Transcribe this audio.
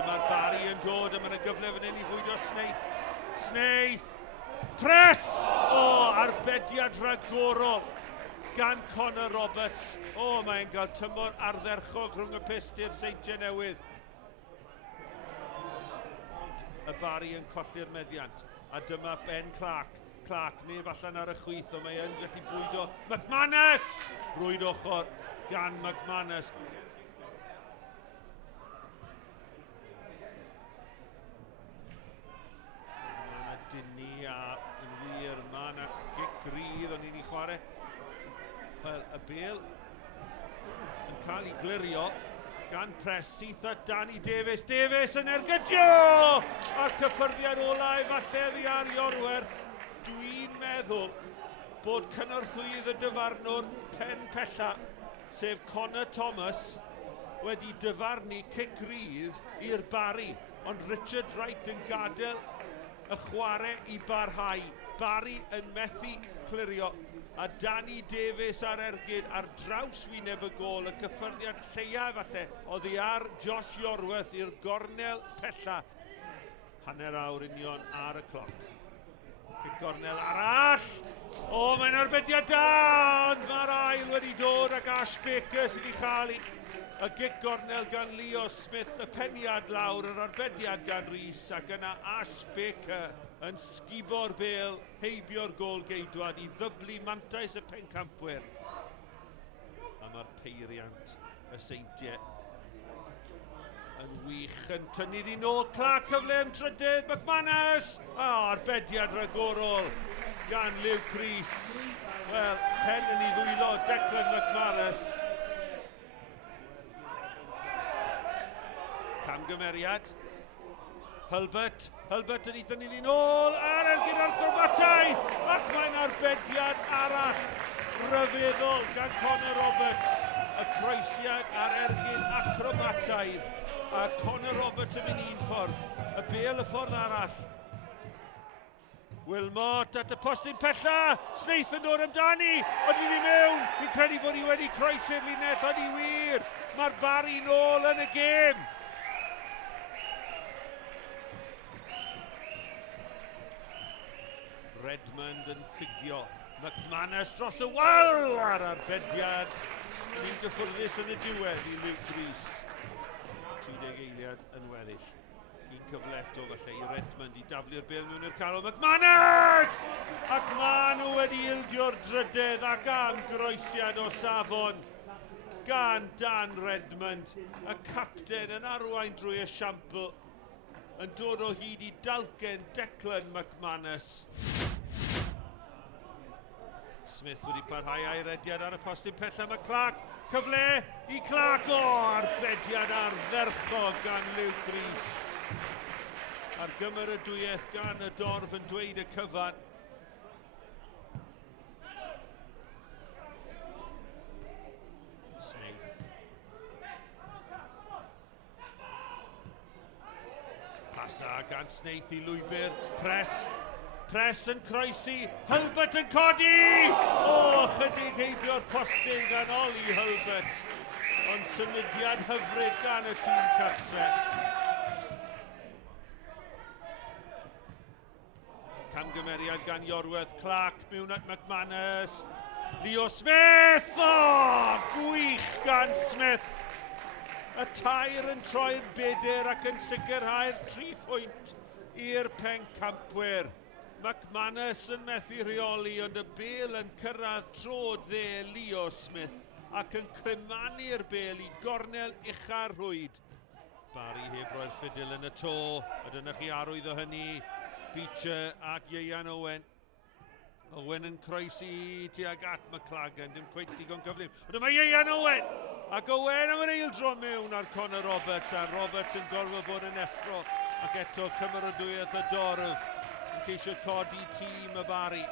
Dyma'r Barri yn dod, a mae'n gyfle fan hyn I fwydo Sneith. Sneith! Pres! O, arbediad ragorol gan Connor Roberts. O, mae'n cael tymor ardderchog rhwng y pistir Seintiau Newydd. Y Barri yn colli'r meddiant. A dyma Ben Clark. Clark, neb allan ar y chwith, o mae yn gallu bwydo. McManus! Rwyd ochr gan McManus. Mae yna dynnu a yn wir, mae yna gic grydd o'n i'n ei chwarae. Wel, y bêl yn cael ei glirio gan pres syth a Danny Davies. Davies yn ergydio! A'r cyffyrddiad ola efallai ddi ar Iorwerth. Dwi'n meddwl bod cynorthwydd y dyfarnwr pen pella, sef Connor Thomas, wedi dyfarnu cic grydd i'r Barri. Ond Richard Wright yn gadael y chwarae I barhau. Barri yn methu clirio. A Danny Davies ar ergyd ar draws wyneb y gol, y cyffyrddiad lleia efallai, oddi ar Josh Iorwerth i'r gornel pella. Hanner awr union ar y cloc. Gornel arall. O, mae'n arbediad da, ond mae'r ail wedi dod ag Ash Baker sydd wedi cael y gic gornel gan Leo Smith, y peniad lawr, yr arbediad gan Rhys, ac yna Ash Baker yn sgubo'r bêl, heibio'r gol geidwad I ddyblu mantais y pencampwyr. A mae'r peiriant y Seintiau yn wych yn tynnu ddi nôl. Clark cyfle am trydydd, McManus! Arbediad ragorol gan Luke Rhys. Wel, pen yn ei ddwylo Declan McManus. Camgymeriad. Hulbert yn ei dynnu ddi nôl, ar ergyd ar gormatau, ac mae'n arbediad arall rhyfeddol gan Connor Roberts. Y croesiad ar ergyd acrobataidd. A Connor Roberts yn mynd un ffordd, y bêl y ffordd arall. Wilmot at y postyn pella, Sneith yn dod amdani, ond I ddim mewn. Fi'n credu bod I wedi croesi'r linell, ond I wir. Mae'r Barri nôl yn y gêm. Redmond yn ffigio, McManus dros y wal ar arbediad. Ni'n gyffwrddus yn y diwedd I Luke Rhys. 30 eiliad yn weddill. Un cyfleto falle I Redmond I daflu'r bêl mewn i'r canol. McManus! Ac maen nhw wedi ildio'r drydydd ac am groesiad o safon gan Dan Redmond. Y capten yn arwain drwy y siampl yn dod o hyd I dalcen Declan McManus. Smith wedi parhau a'i rediad ar y postyn pella. Mae Clark, cyfle I Clark. O, arbediad ardderchog gan Luke Rhys. Ar gymeradwyaeth gan y dorf yn dweud y cyfan. Smith. Pas dda gan Smith I lwybr. Pres yn croesi, Hulbert yn codi! O, chydig heibio'r postyn gan Oli Hulbert. Ond symudiad hyfryd gan y tîm cartre. Camgymeriad gan Iorwerth, Clark mewn at McManus. Leo Smith! O, gwych gan Smith. Y tair yn troi'r bedr ac yn sicrhau'r 3 pwynt i'r pencampwyr. McManus yn methu rheoli, ond y bêl yn cyrraedd trod dde Leo Smith ac yn crymanu'r bêl I gornel uchar rwyd. Barri heb roi'r ffidil yn y to, a dyna chi arwydd o hynny. Beecher ac Ieuan Owen. Owen yn croesi tuag at McLagan, dim cweith digon cyflym. Ond yma Ieuan Owen! Ac Owen am yr eildro mewn ar Connor Roberts, a Roberts yn gorfod bod yn effro ac eto cymeradwyaeth y dorf yn ceisio codi tîm y Barri.